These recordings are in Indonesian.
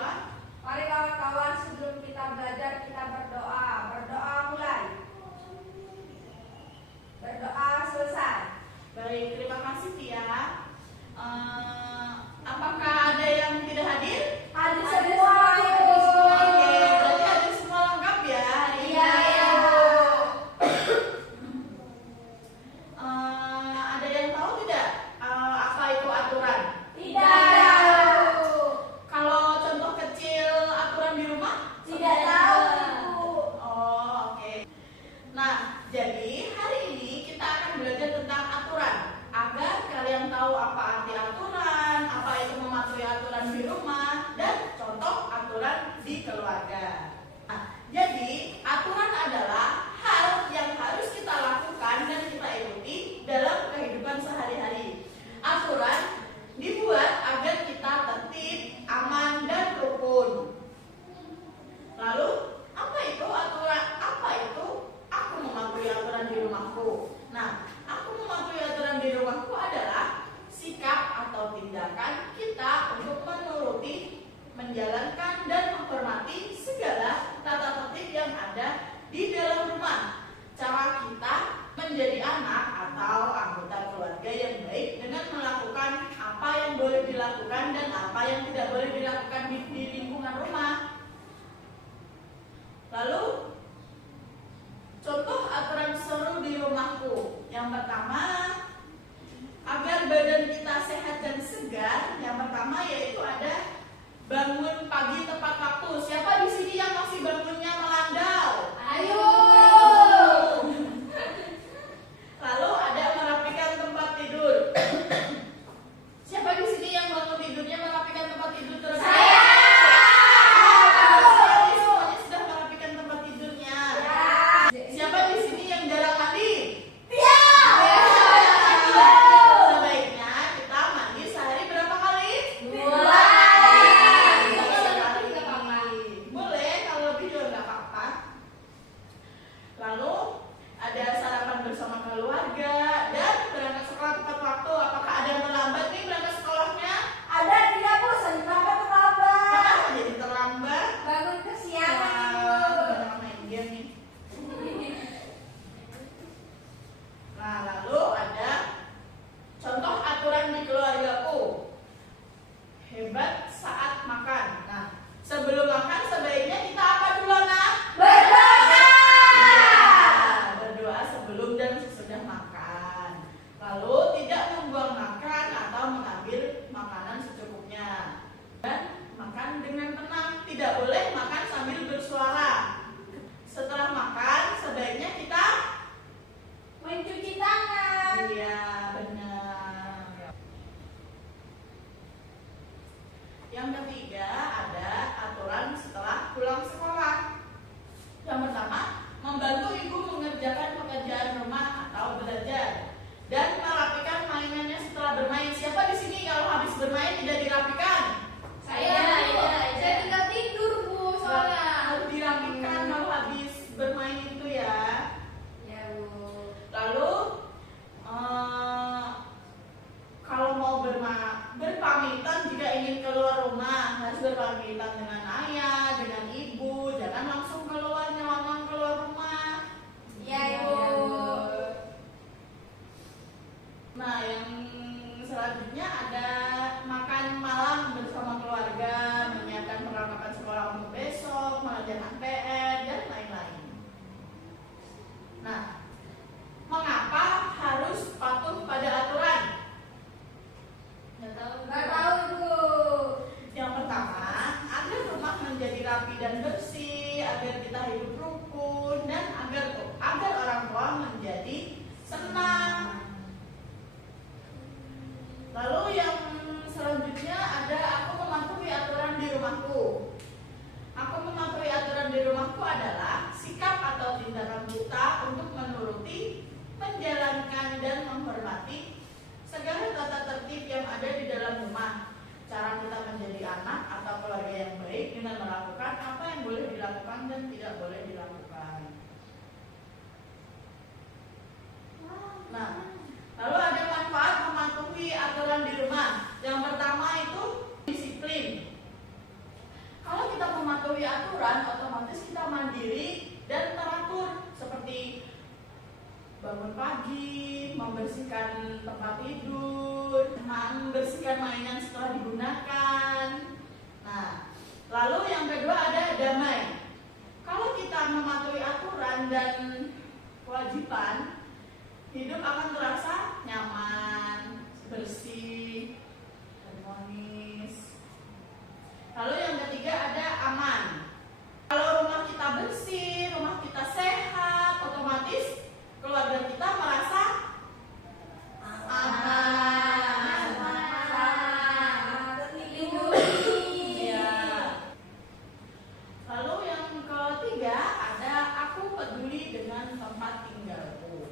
berdoa? Mari kawan-kawan, sebelum kita belajar kita berdoa. Berdoa mulai. Berdoa selesai. Baik, terima kasih Tia. Apakah ada yang tidak hadir? Hadir Hadir semua. Oke, berarti hadir semua lengkap ya hari ini. Iya. Ada yang tahu tidak apa itu aturan? Tidak. Kalau contoh kecil aturan di rumah? Tidak tahu, Ibu. Oh, oke. Nah, jadi hari ini kita akan belajar tentang aturan. Agar kalian tahu apa arti aturan, apa itu mematuhi aturan di rumah, dan contoh aturan di keluarga. Nah, jadi aturan adalah hal yang harus kita lakukan dan kita ikuti dalam kehidupan sehari-hari. Aturan dibuat agar kita tertib, aman, dan rukun. Lalu, apa itu aturan? Apa itu aku mematuhi aturan di rumahku? Nah, aku mematuhi aturan di rumahku adalah sikap atau tindakan kita untuk menuruti, menjalankan, dan menghormati segala tata tertib yang ada di dalam rumah. Cara kita menjadi anak atau anggota keluarga yang baik dengan melakukan apa yang boleh dilakukan dan apa yang tidak boleh dilakukan di lingkungan rumah. Lalu, contoh aturan seru di rumahku. Yang pertama, agar badan kita sehat dan segar, yang pertama yaitu ada bangun pagi tepat waktu. Siapa di sini yang masih bangunnya melandau? Ayo. Lalu ada merapikan tempat tidur. Siapa di sini yang bangun tidurnya merapikan tempat tidur terus? Saya. Semuanya sudah merapikan tempat tidurnya. Siapa di sini yang jarang mandi? Sebaiknya kita mandi sehari berapa kali? 2. Boleh, kalau lebih juga nggak apa-apa. Lalu ada sarapan bersama keluarga dan berangkat sekolah tepat waktu. Apakah ada yang terlambat nih berangkat sekolahnya? Ada tidak, Bu? Kenapa terlambat? Kenapa jadi terlambat? Bangun kesiangan, Wah, Ibu. banyak main game nih. Nah, lalu ada contoh aturan di keluargaku. Hebat saat makan. Nah, sebelum makan sebaiknya kita apa dulu, Nak? Berdoa. Ya, berdoa sebelum dan sesudah makan. Lalu tidak membuang makan atau mengambil makanan secukupnya. Dan makan dengan tenang. Tidak boleh makan sambil bersuara. Setelah makan sebaiknya kita Mencuci tangan. iya, benar. Yang ketiga ada aturan setelah pulang sekolah. Yang pertama, membantu ibu mengerjakan pekerjaan rumah atau belajar dan merapikan mainannya setelah bermain. Siapa di sini kalau habis bermain tidak dirapikan? Saya tinggal tidur, Bu, soalnya. Harus dirapikan kalau habis bermain itu ya. Ya, Bu. Lalu kalau mau berpamitan jika ingin keluar rumah harus berpamitan dengan ayah, dengan ibu, jangan langsung keluar nyelonong keluar rumah. Iya, Ibu. Nah, yang selanjutnya ada makan malam bersama keluarga, menyiapkan perlengkapan sekolah untuk besok, mengerjakan PR dan lain-lain. Nah, mengapa harus patuh pada aturan? Nggak tahu, Ibu. Yang pertama, agar rumah menjadi rapi dan bersih, agar kita hidup rukun, dan agar orang tua menjadi senang. Lalu yang selanjutnya ada aku mematuhi aturan di rumahku. Aku mematuhi aturan di rumahku adalah sikap atau tindakan kita untuk menuruti, menjalankan, dan menghormati segala tata tertib yang ada di dalam rumah. Cara kita menjadi anak atau keluarga yang baik dengan melakukan apa yang boleh dilakukan dan tidak boleh dilakukan. Nah, lalu ada manfaat mematuhi aturan di rumah. Yang pertama itu disiplin. aturan, otomatis kita mandiri dan teratur, seperti bangun pagi, membersihkan tempat tidur, membersihkan mainan setelah digunakan. Nah, lalu yang kedua ada damai. Kalau kita mematuhi aturan dan kewajiban, hidup akan terasa nyaman, bersih, harmonis. Lalu yang ketiga ada aman. Kalau rumah kita bersih, rumah kita sehat, otomatis keluarga kita merasa aman. Ya. Lalu yang ketiga ada aku peduli dengan tempat tinggalku.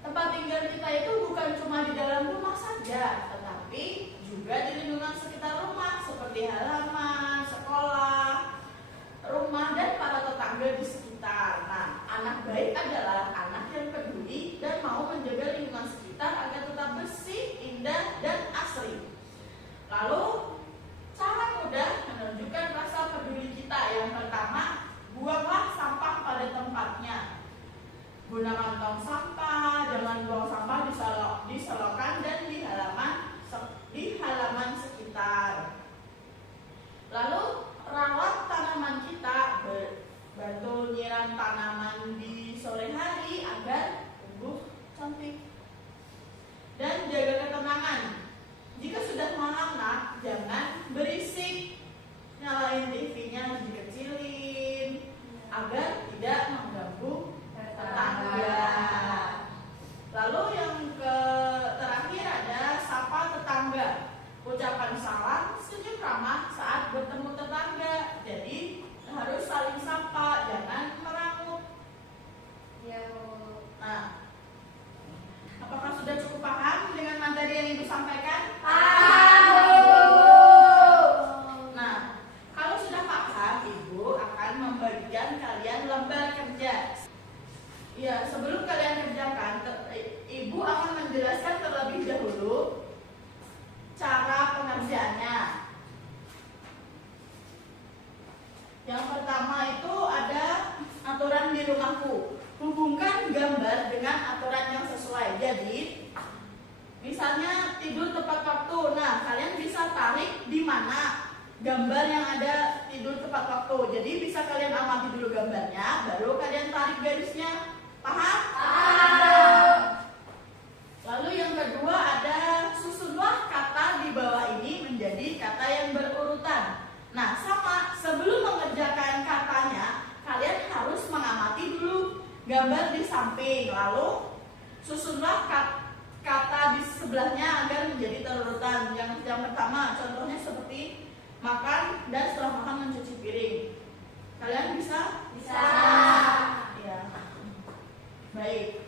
Tempat tinggal kita itu bukan cuma di dalam rumah saja, tetapi juga di lingkungan sekitar rumah seperti halaman, sekolah, rumah, dan para tetangga di sekitar. Nah, anak baik adalah anak yang peduli dan mau menjaga lingkungan sekitar agar tetap bersih, indah, dan asri. Lalu, cara mudah menunjukkan rasa peduli kita. Yang pertama, buanglah sampah pada tempatnya. Gunakan tong sampah, jangan buang sampah di selokan dan di halaman sekitar. Lalu rawat tanaman kita, bantu nyiram tanaman di sore hari agar tumbuh cantik. Dan jaga ketenangan. Jika sudah malam, nak, jangan berisik. Nyalain TV-nya, dikecilin agar tidak mengganggu tetangga. Lalu yang terakhir ada sapa tetangga. Ucapan salam, senyum ramah saat bertemu tetangga. Jadi harus saling sapa, jangan merangut. Nah, apakah sudah cukup paham dengan materi yang Ibu sampaikan? Nah, kalau sudah paham, Ibu akan membagikan kalian lembar kerja. Ya, sebelum kalian kerjakan, Ibu akan menjelaskan terlebih dahulu cara pengerjaannya. Yang pertama itu ada aturan di rumahku. Hubungkan gambar dengan aturan yang sesuai. Jadi, misalnya tidur tepat waktu. Nah, kalian bisa tarik di mana gambar yang ada tidur tepat waktu. Jadi bisa kalian amati dulu gambarnya, baru kalian tarik garisnya. Paham? Paham. Lalu yang kedua ada susunlah kata di bawah ini menjadi kata yang berurutan. Nah, sama, sebelum mengerjakan katanya, kalian harus mengamati dulu gambar di samping. Lalu susunlah kata di sebelahnya agar menjadi terurutan. Yang pertama, contohnya seperti makan dan setelah makan mencuci piring. Kalian bisa? Bisa. Ya. Baik.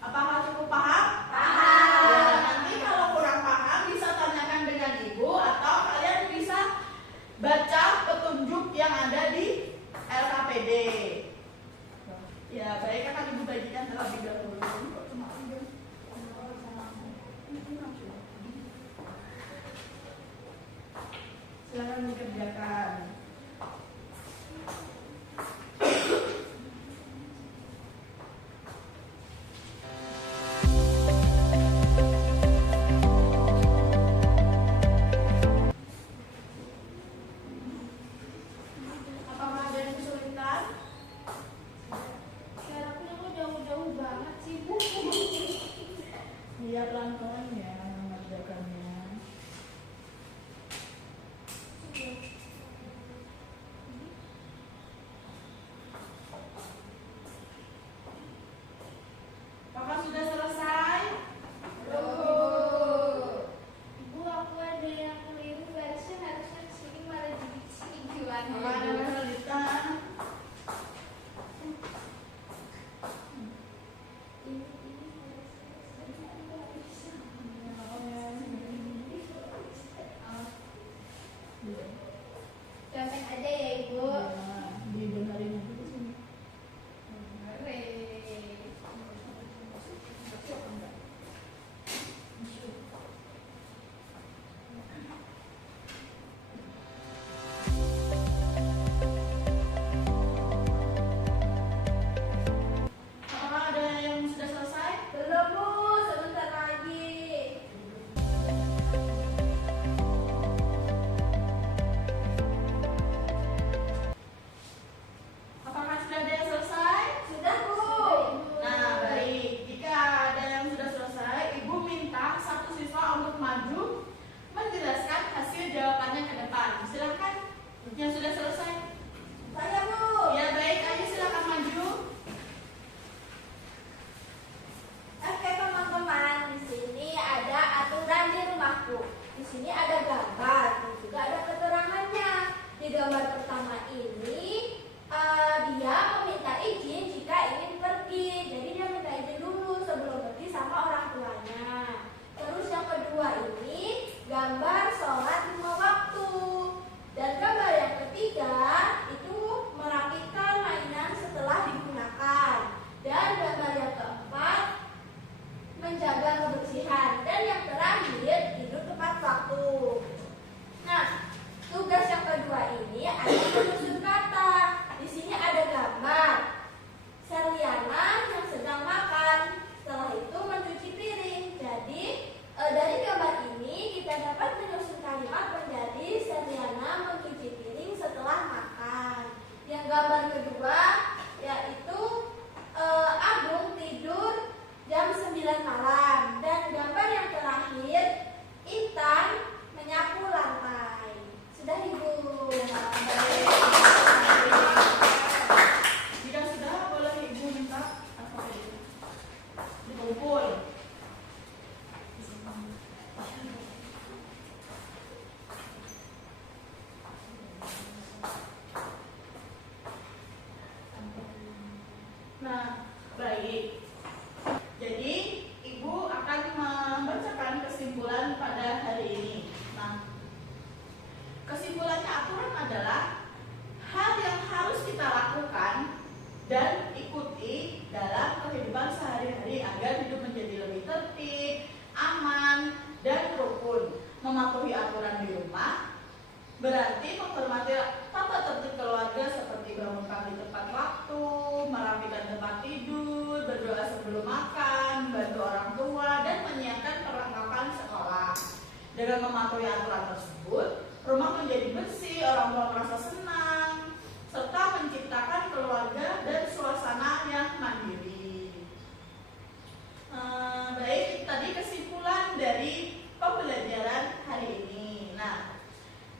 Apakah cukup paham? Paham. Ya, nanti kalau kurang paham bisa tanyakan dengan Ibu atau kalian bisa baca petunjuk yang ada di LKPD. Ya, baik, akan Ibu bagikan terlebih dahulu. Silakan dikerjakan. Bu. Di sini ada gambar dan juga ada keterangannya. Di gambar pertama ini dia meminta izin jika ingin pergi. Jadi dia minta izin dulu sebelum pergi sama orang tuanya. Terus yang kedua ini gambar sholat 5 waktu. Dan gambar yang ketiga itu merapikan mainan setelah digunakan. Dan gambar yang keempat menjaga kebersihan. Dan yang terakhir tidur tepat waktu. Nah, tugas yang kedua ini ada menyusun kata. Di sini ada gambar Serliana yang sedang makan. Setelah itu mencuci piring. Jadi dari gambar ini kita dapat menyusun kalimat menjadi Serliana mencuci piring setelah makan. Yang gambar kedua yaitu Agung tidur jam 9 malam. Dan gambar yang terakhir Intan menyapu lantai. Sudah Ibu. Jika sudah, boleh Ibu minta apa itu? Dikumpul. Nah, baik. Jadi, Ibu akan membacakan kesimpulan pada hari ini. Nah, kesimpulannya aturan adalah hal yang harus kita lakukan dan ikuti dalam kehidupan sehari-hari agar hidup menjadi lebih tertib, aman, dan rukun. Mematuhi aturan di rumah berarti menghormati tata tertib keluarga seperti bangun pagi tepat waktu, merapikan tempat tidur, berdoa sebelum makan, bantu orang tua, dan menyiapkan perlengkapan sekolah. Dengan mematuhi aturan tersebut, rumah menjadi bersih, orang tua merasa senang, serta menciptakan keluarga dan suasana yang mandiri. Baik, tadi kesimpulan dari pembelajaran hari ini. Nah,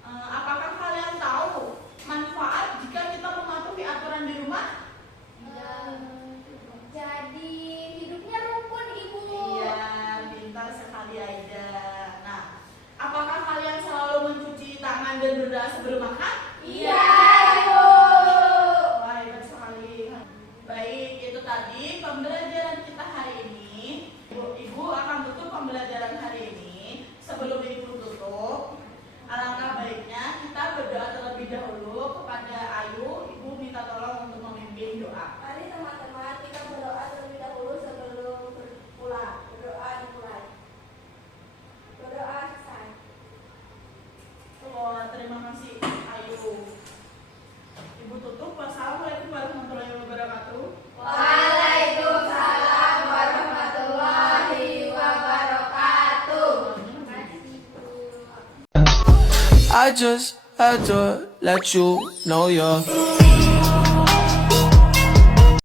apakah kalian tahu manfaat jika kita mematuhi aturan di rumah? Jadi hidupnya rukun Ibu. Iya, pintar sekali Aida. Nah, apakah kalian selalu mencuci tangan dan berdoa sebelum makan? Iya Ibu. Wah, hebat sekali. Baik, itu tadi pembelajaran kita hari ini. Ibu akan tutup pembelajaran hari ini. Sebelum Ibu tutup, alangkah baiknya kita berdoa terlebih dahulu kepada Ayu. Ibu minta tolong untuk memimpin doa. Mari teman-teman kita berdoa terlebih dahulu sebelum pulang. Berdoa dimulai. Berdoa selesai. Wah, terima kasih Ayu. Ibu tutup. Wassalamualaikum warahmatullahi wabarakatuh. Waalaikumsalam warahmatullahi wabarakatuh. Terima kasih Ibu. I just had to let you know you're